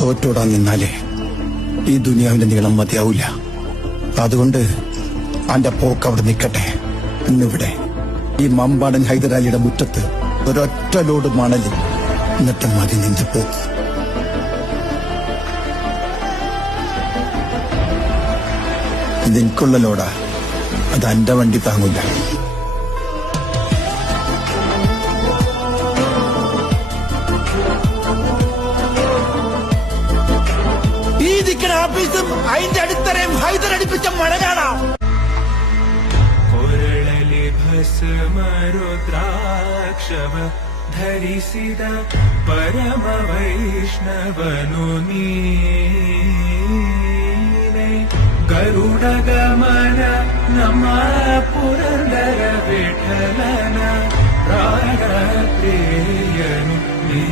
തോറ്റോടാൻ നിന്നാലേ ഈ ദുനിയാവിന്റെ നീളം മതിയാവില്ല. അതുകൊണ്ട് അന്റെ പോക്ക് അവിടെ നിൽക്കട്ടെ. ഇന്നിവിടെ ഈ മമ്പാടൻ ഹൈദരാലിയുടെ മുറ്റത്ത് ഒരൊറ്റ ലോഡ് മണല്, എന്നിട്ട് മതി നിന്റെ പോക്ക്. ഇതെനിക്കുള്ള ലോഡാ, അത് എന്റെ വണ്ടി താങ്ങൂല. ഈ ദിക്കണ ആഫീസും അതിന്റെ അടിത്തറയും ഹൈദരടിപ്പിച്ച മഴ കാണാം. കൊരളലി ഭസ്മരുദ്രാക്ഷവ ധരിಸಿದ പരമ വൈഷ്ണവനു നീനെ ಗರುಡ ಗಮನ ನಮ್ಮ ಪುರಂದರ ವಿಠಲನ ಪ್ರಾಣ ಪ್ರಿಯನು ನೀ